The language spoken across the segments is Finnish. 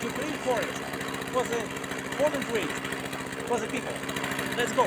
to green forest for the fallen trees, for the people. Let's go.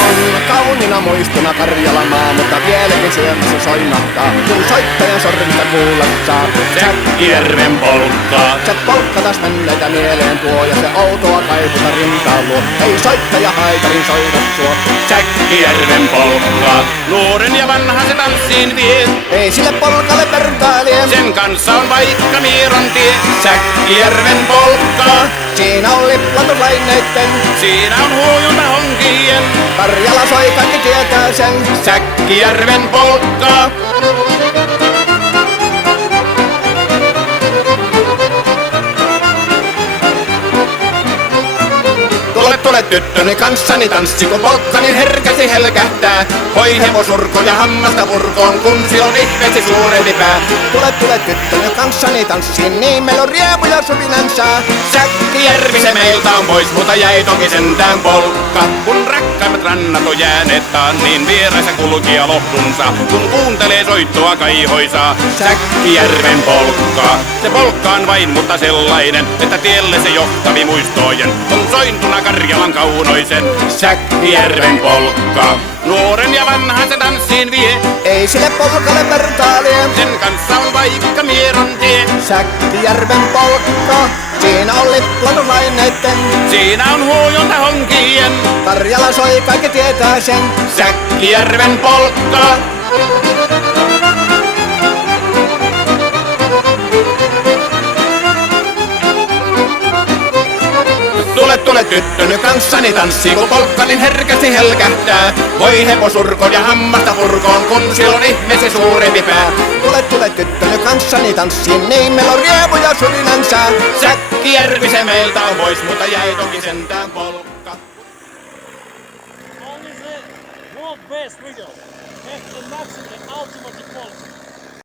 On kauniina muistona Karjalan maa, mutta vieläkin sydämessä soinnahtaa, kun soittajan sormista kuulla saa. Säkkijärven polkkaa. Se polkka taas menneitä mieleen tuo, ja se outoa kaiputa rintaan luo. Ei soittaja haitarin soita suo. Säkkijärven polkkaa. Nuoren ja vanhan se tanssiin vie. Ei sille polkalle vertailie. Sen kanssa on vaikka Mieron tie. Säkkijärven polkkaa. Siinä on liplatuslaineitten, Siinä on huujunta honkien. Karjala soi, kaikki tietää sen. Säkkijärven polkkaa. Tule tyttöni kanssani tanssi, kun polkkani herkästi helkähtää. Hoi hevosurko ja hammasta purkoon, kun silloin ihmeesi suurempi pää. Tule tyttöni kanssani tanssiin, niin meillä on riepu ja suvinansa. Säkkijärvi se meiltä on pois, mutta jäi toki sentään polkka. Kun rakkaimmat rannat on jääneet taan, niin vieraissa kulkija lohdunsa. Kun kuuntelee soittoa kaihoisaa, Säkkijärven polkka. Se polkka on vain mutta sellainen, että tielle se johtavi muistojen. On sointuna Karjalan kaunoisen, Säkkijärven polkka. Nuoren ja vanhan se tanssiin vie, Ei sille polkalle vertailie. sen kanssa on vaikka Mieron tie. Säkkijärven polkka, siinä on liplatuslaineitten. Siinä on huujunta honkien, Karjala soi, kaikki tietää sen. Säkkijärven polkka. Tule tyttöny kanssani tanssi, kun polkka niin herkästi helkähtää. Voi hevosurko ja hammasta purkoon, kun silloin ihmeesi suurempi pää. Tule tyttöni kanssani tanssiin, niin meillä on riepu ja suvinansa. Säkkijärvi se meiltä on pois, mutta jäi toki sentään polkka. Only the world best video. Have the maximum ultimate polka.